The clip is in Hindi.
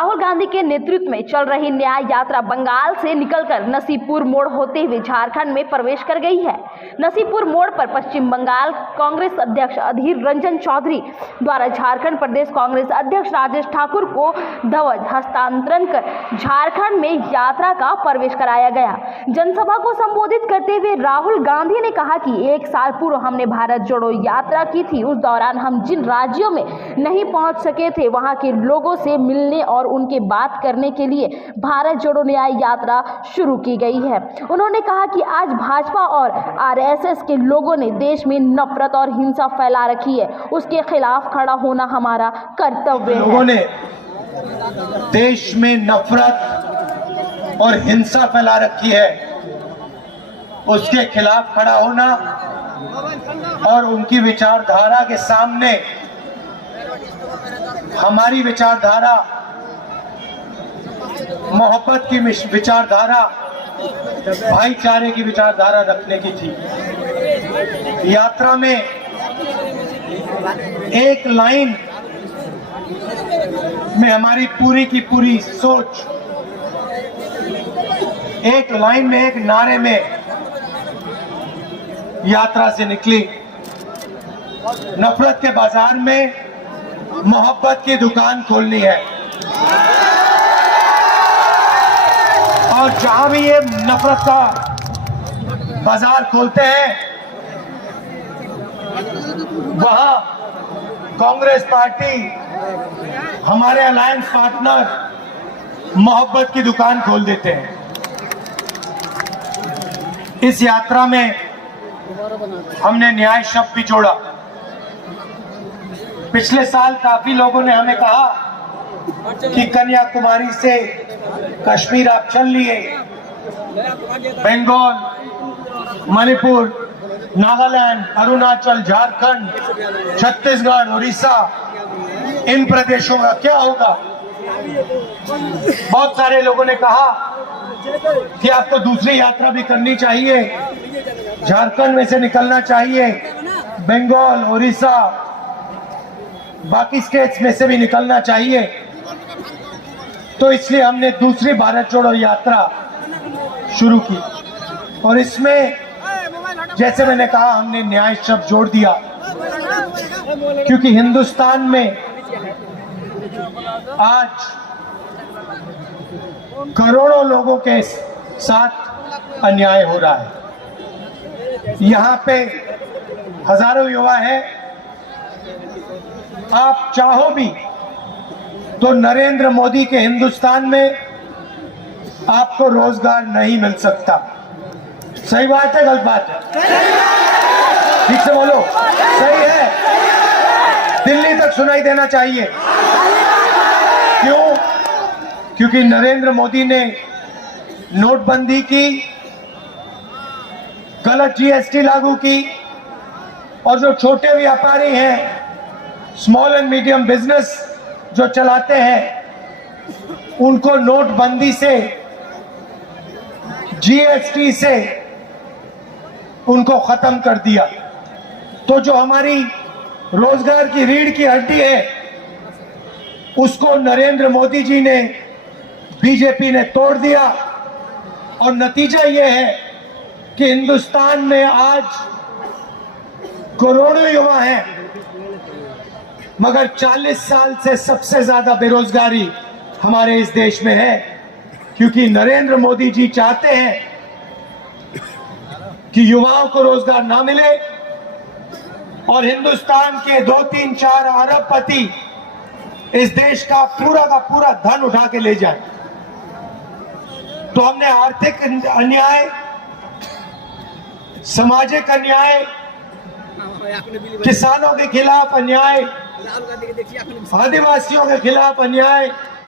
राहुल गांधी के नेतृत्व में चल रही न्याय यात्रा बंगाल से निकलकर नसीबपुर मोड़ होते हुए झारखंड में प्रवेश कर गई है। नसीबपुर मोड़ पर पश्चिम बंगाल कांग्रेस अध्यक्ष अधीर रंजन चौधरी द्वारा झारखंड प्रदेश कांग्रेस अध्यक्ष राजेश ठाकुर को ध्वज हस्तांतरण कर झारखंड में यात्रा का प्रवेश कराया गया। जनसभा को संबोधित करते हुए राहुल गांधी ने कहा कि 1 साल पूर्व हमने भारत जोड़ो यात्रा की थी। उस दौरान हम जिन राज्यों में नहीं पहुंच सके थे वहां के लोगों से मिलने और उनके बात करने के लिए भारत जोड़ो न्याय यात्रा शुरू की गई है। उन्होंने कहा कि आज भाजपा और आरएसएस के लोगों ने देश में नफरत और हिंसा फैला रखी है, उसके खिलाफ खड़ा होना हमारा कर्तव्य है। लोगों ने देश में नफरत और हिंसा फैला रखी है, उसके खिलाफ खड़ा होना और उनकी विचारधारा के सामने हमारी विचारधारा, मोहब्बत की विचारधारा, भाईचारे की विचारधारा रखने की थी। यात्रा में एक लाइन में हमारी पूरी की पूरी सोच, एक लाइन में, एक नारे में यात्रा से निकली। नफरत के बाजार में मोहब्बत की दुकान खोलनी है और जहां भी ये नफरत का बाजार खोलते हैं वहां कांग्रेस पार्टी, हमारे अलायंस पार्टनर मोहब्बत की दुकान खोल देते हैं। इस यात्रा में हमने न्याय शब्द भी जोड़ा। पिछले साल काफी लोगों ने हमें कहा कि कन्याकुमारी से कश्मीर आप चल लिए, बंगाल, मणिपुर, नागालैंड, अरुणाचल, झारखंड, छत्तीसगढ़, उड़ीसा, इन प्रदेशों का क्या होगा। बहुत सारे लोगों ने कहा कि आपको दूसरी यात्रा भी करनी चाहिए, झारखंड में से निकलना चाहिए, बंगाल, उड़ीसा, बाकी स्टेट्स में से भी निकलना चाहिए। तो इसलिए हमने दूसरी भारत जोड़ो यात्रा शुरू की और इसमें जैसे मैंने कहा हमने न्याय शब्द जोड़ दिया, क्योंकि हिंदुस्तान में आज करोड़ों लोगों के साथ अन्याय हो रहा है। यहाँ पे हजारों युवा हैं। आप चाहो भी तो नरेंद्र मोदी के हिंदुस्तान में आपको रोजगार नहीं मिल सकता। सही बात है, गलत बात है? ठीक से बोलो, सही है। दिल्ली तक सुनाई देना चाहिए। क्यों? क्योंकि नरेंद्र मोदी ने नोटबंदी की, गलत जीएसटी लागू की और जो छोटे व्यापारी हैं, स्मॉल एंड मीडियम बिजनेस जो चलाते हैं, उनको नोटबंदी से, जीएसटी से उनको खत्म कर दिया। तो जो हमारी रोजगार की रीढ़ की हड्डी है, उसको नरेंद्र मोदी जी ने, बीजेपी ने तोड़ दिया और नतीजा यह है कि हिंदुस्तान में आज करोड़ों युवा हैं, मगर 40 साल से सबसे ज्यादा बेरोजगारी हमारे इस देश में है, क्योंकि नरेंद्र मोदी जी चाहते हैं कि युवाओं को रोजगार ना मिले और हिंदुस्तान के 2, 3, 4 अरबपति इस देश का पूरा धन उठा के ले जाए। तो हमने आर्थिक अन्याय, सामाजिक अन्याय, किसानों के खिलाफ अन्याय, आदिवासियों के खिलाफ अन्याय,